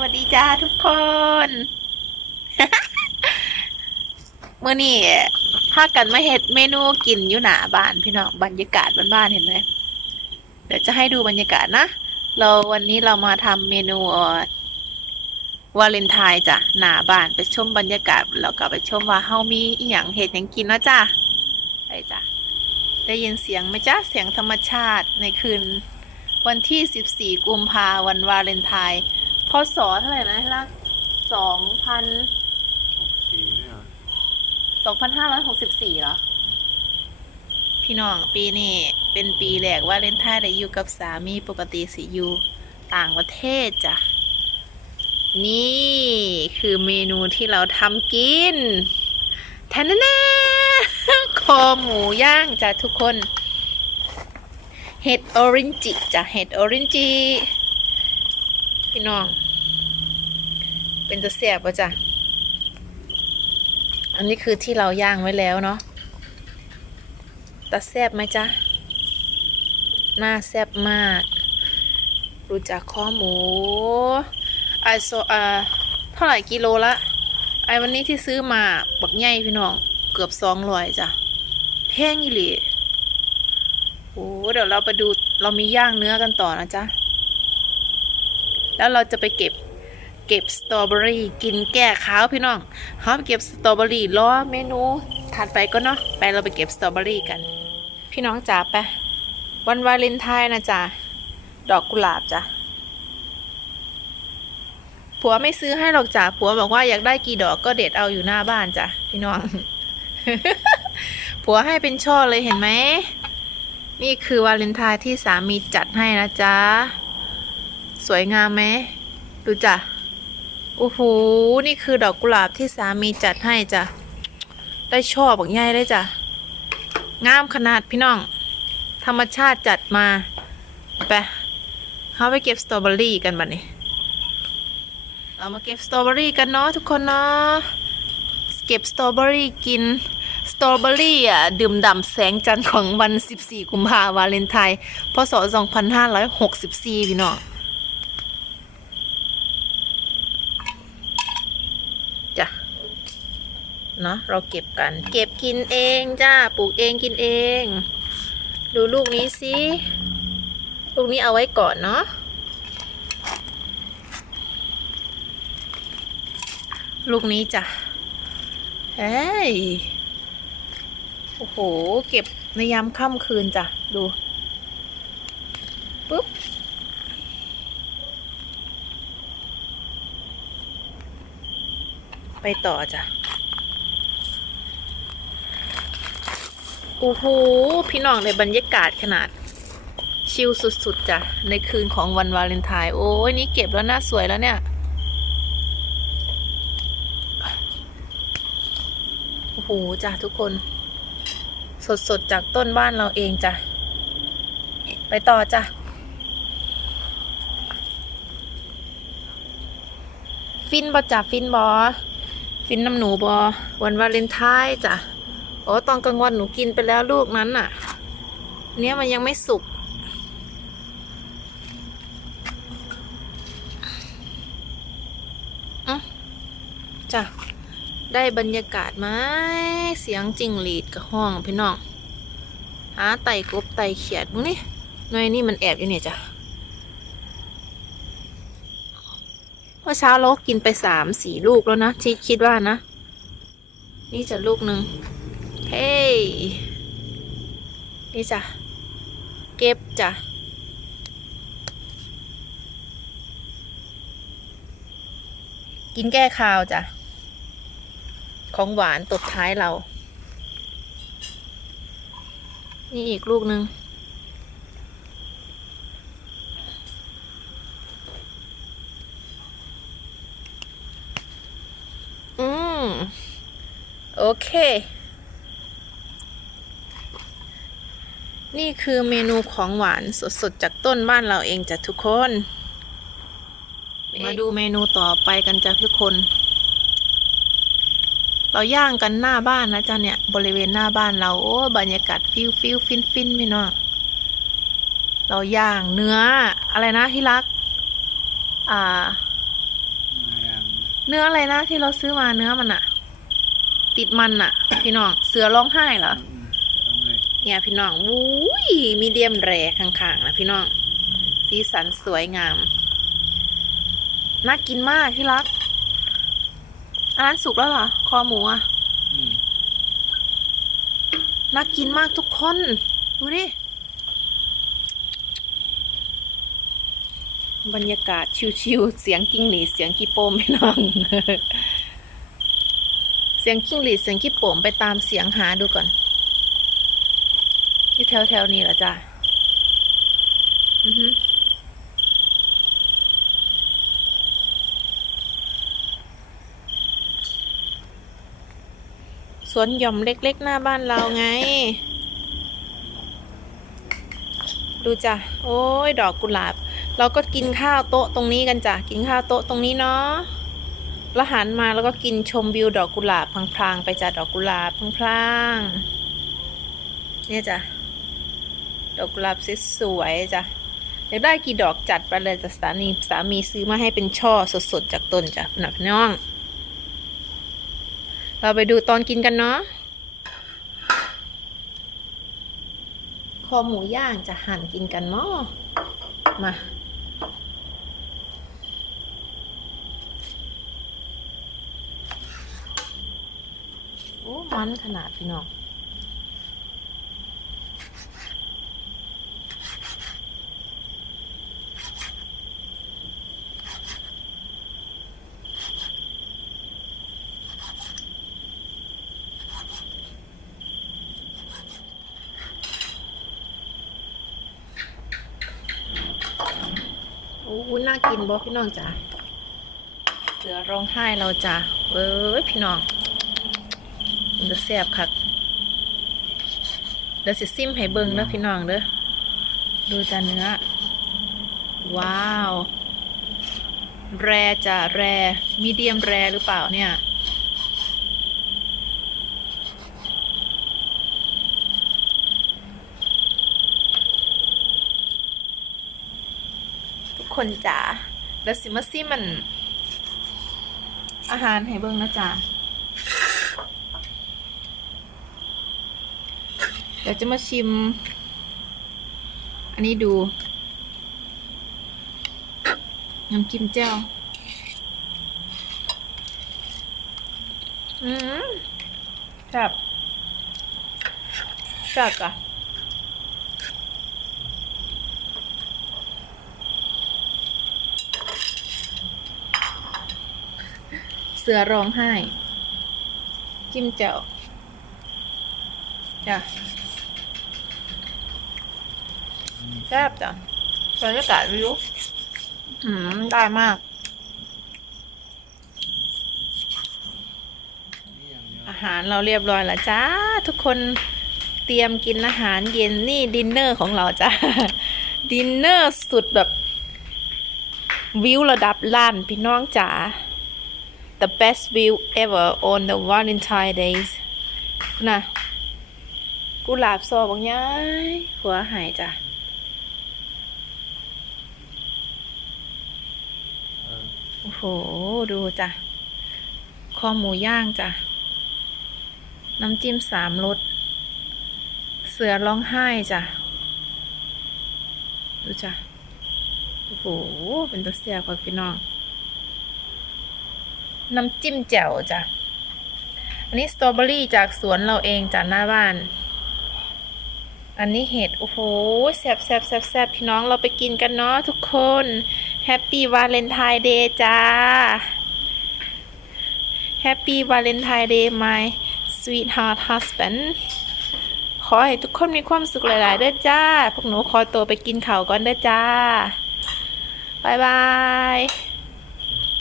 วัสดีจ้าทุกคนเมื่อนี้พากันมาเห็ดเมนูกินอยู่หนาบ้านพี่น้องบรรยากาศบ้านๆเห็นไหมเดี๋ยวจะให้ดูบรรยากาศนะเราวันนี้เรามาทำเมนูวาเลนไทน์จ้ะหนาบ้านไปชมบรรยากาศแล้วก็ไปชมว่าเฮามีอีหยังเห็ดหยังกินเนาะจ้าไปจ้ะได้ยินเสียงไหมจ้าเสียงธรรมชาติในคืนวันที่ 14 กุมภาวันวาเลนไทน์ พศเท่าไหร่นะล่ะสองพันหกสี่เนี่ยเหรอสองพันห้าร้อยหกสิบสี่เหรอ พี่น้องปีนี้เป็นปีแรกวาเลนไทน์ได้อยู่กับสามีปกติสิอยู่ต่างประเทศจ้ะ นี่คือเมนูที่เราทำกินแทนแน่คอหมูย่างจ้ะทุกคน เห็ดออรินจิจ้ะเห็ดออรินจิ พี่น้อง เป็นตัวเสียบป่ะจ้ะ อันนี้คือที่เราย่างไว้แล้วเนาะตาแซบไหมจ๊ะ หน้าแซบมาก รู้จักข้อหมู ไอโซอ่าเท่าไหร่กิโลละ ไอวันนี้ที่ซื้อมาบักใหญ่พี่น้อง เกือบสองร้อยจ้ะ แพงอีหลีโอ้เดี๋ยวเราไปดู เรามีย่างเนื้อกันต่อนะจ๊ะ แล้วเราจะไปเก็บ เก็บสตรอเบอรี่กินแก้ขาวพี่น้องเฮาไปเก็บสตรอเบอรี่รอเมนูถัดไปก็เนาะไปเราไปเก็บสตรอเบอรี่กัน พี่น้องจ๋าไปวันวาเลนไทน์นะจ๊ะดอกกุหลาบจ้ะผัวไม่ซื้อให้หรอกจ้ะผัวบอกว่าอยากได้กี่ดอกก็เด็ดเอาอยู่หน้าบ้านจ้ะพี่น้อง ผัวให้เป็นช่อเลยเห็นไหมนี่คือวาเลนไทน์ที่สามีจัดให้นะจ๊ะสวยงามไหมดูจ้ะ โอ้โห นี่คือดอกกุหลาบที่สามีจัดให้จ้ะ ได้ชอบบักใหญ่ได้จ้ะ งามขนาดพี่น้อง ธรรมชาติจัดมา ไปเขาไปเก็บสตรอเบอรี่กันบัดนี้ เรามาเก็บสตรอเบอรี่กันเนาะทุกคนเนาะ เก็บสตรอเบอรี่กิน สตรอเบอรี่อะดื่มด่ำแสงจันทร์ของวัน 14 กุมภาวาเลนไทน์ พศ 2564 พี่น้อง จ้ะ เนาะเราเก็บกัน เก็บกินเองจ้าปลูกเองกินเอง ดูลูกนี้สิลูกนี้เอาไว้ก่อนเนาะลูกนี้จ้ะเฮ้ยโอ้โห เก็บในยามค่ำคืนจ้ะ ดูปุ๊บไปต่อจ้ะ โอ้โหพี่น้องในบรรยากาศขนาด ชิลสุดๆจ้ะ ในคืนของวันวาเลนไทน์โอ้ยนี่เก็บแล้วน่าสวยแล้วเนี่ย โอ้โหจ้ะทุกคน สดๆจากต้นบ้านเราเองจ้ะ ไปต่อจ้ะฟินบอจ้ะฟินบอฟินน้ำหนูบอวันวาเลนไทน์จ้ะ โอ้ตอนกลางวันหนูกินไปแล้วลูกนั้นน่ะ เนี้ยมันยังไม่สุก อะจ้ะ ได้บรรยากาศไหมเสียงจิงหรีดกับห้องพี่น้อง หาไต่กบไต่เขียดมึงนี่หน่อยนี่มันแอบอยู่เนี่ยจ้ะเมื่อเช้าเราก็กินไปสามสี่ลูกแล้วนะที่คิดว่านะ นี่จะลูกหนึ่ง เฮ้ยนี่จ้ะ เก็บจ้ะกินแก้คาวจ้ะ ของหวานตบท้ายเรา นี่อีกลูกหนึ่งอืม โอเค นี่คือเมนูของหวานสดๆ จากต้นบ้านเราเองจ้ะทุกคน มาดูเมนูต่อไปกันจ้ะทุกคน เราย่างกันหน้าบ้านนะจ๊ะเนี่ย บริเวณหน้าบ้านเราโอ้บรรยากาศฟิลฟิลฟินฟินพี่น้องเราย่างเนื้ออะไรนะที่รัก อ่า เนื้ออะไรนะที่เราซื้อมาเนื้อมันอะติดมันอะพี่น้องเสือร้องไห้เหรออืม เอาไงเนี่ยพี่น้องวุ้ยมีเดียมแรข้างๆนะพี่น้อง สีสันสวยงาม น่ากินมากที่รัก อันนั้นสุกแล้วเหรอ คอหมูอะอืมน่ากินมากทุกคน ดูดิ บรรยากาศชิวๆ เสียงกิ้งหรีดเสียงกี่โปมพี่น้อง เสียงกิ้งหรีดเสียงกี่โปมไปตามเสียงหาดูก่อน ที่แถวๆนี้แหละจ้ะอือฮึสวนหย่อมเล็กๆ หน้าบ้านเราไง ดูจ้ะ โอ้ย ดอกกุหลาบ เราก็กินข้าวโต๊ะตรงนี้กันจ้ะ กินข้าวโต๊ะตรงนี้เนาะแล้วหันมาแล้วก็กินชมวิวดอกกุหลาบพลางๆ ไปจ้ะ ดอกกุหลาบพลางๆเนี่ยจ้ะ ดอกกุหลาบสวยๆจ้ะอยากได้กี่ดอกจัดไปเลยจ้ะสามีสามีซื้อมาให้เป็นช่อสดๆจากต้นจ้ะหนับน้อง เราไปดูตอนกินกันเนาะคอหมูย่างจะหั่นกินกันเนาะมาโอ้มันขนาดพี่น้อง โอ้น่ากินบ่พี่น้องจ้ะเสือร้องไห้เราจ้ะเว้ยพี่น้องมันจะแซ่บคักเดี๋ยวสิซิมให้เบิ่งเด้อพี่น้องเด้อดูจ้ะเนื้อ ว้าว แรจ้ะแรมีเดียมแรหรือเปล่าเนี่ย คนจ๋าแล้วสิมาซิมัน อาหารให้เบิ่งนะจ๊ะเดี๋ยวจะมาชิม อันนี้ดูน้ำจิ้มแจ่วอืมแซ่บแซ่บอะ เสือร้องไห้ จิ้มแจ่วจ้ะแซ่บจ้ะบรรยากาศวิวอืมได้มากอางเดียวอาหารเราเรียบร้อยแล้วจ้า ทุกคนเตรียมกินอาหารเย็นนี่ดินเนอร์ของเราจ้าดินเนอร์สุดแบบ วิวระดับล้านพี่น้องจ๋า the best view ever on the Valentine days นะกุหลาบซอบางย้ายหัวหายจ้ะโอ้โห ดูจ้ะ คอหมูย่างจ้ะ น้ำจิ้มสามรส เสือร้องไห้จ้ะ ดูจ้ะ โอ้โห เป็นตัวเสียกว่าพี่น้อง น้ำจิ้มแจ่วจ้ะ อันนี้สตรอเบอรี่จากสวนเราเองจากหน้าบ้าน อันนี้เห็ด โอ้โหแซ่บแซบแซบแซบพี่น้องเราไปกินกันเนาะทุกคน แฮปปี้วาเลนไทน์เดย์จ้า แฮปปี้วาเลนไทน์เดย์ my sweetheart husband ขอให้ทุกคนมีความสุขหลาย ๆ เด้อจ้า พวกหนูขอตัวไปกินข้าวก่อนเด้อจ้าบายบาย